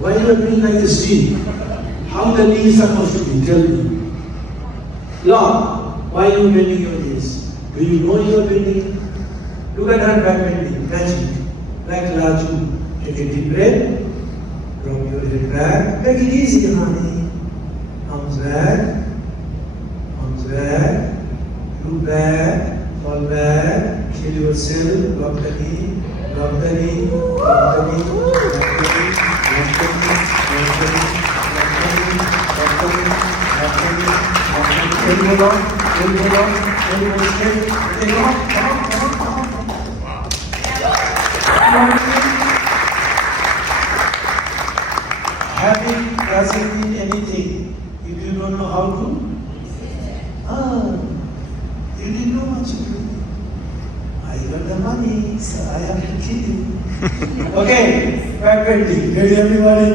Why you are doing like this knee? How the knee is supposed to be? Tell me. Lord, why you bending your knees? Do you know you are bending? Look at her back bending, magic. Like Raju. Take a deep breath. Drop your head back. Make it easy, honey. Arms back. Arms back. Look back. Fall back. Kill yourself. Lock the knee. Lock the knee. Lock the knee. Lock the knee. Lock the knee. Lock the knee. Lock the knee. Lock the knee. Lock the knee. Elbow down. Elbow down. Elbow straight. Come on. Come on. Come on. Come on. Having doesn't mean anything if you don't know how to. You didn't know what you do. I got the money, so I have to kill you. Okay, back bending. Ready, everybody?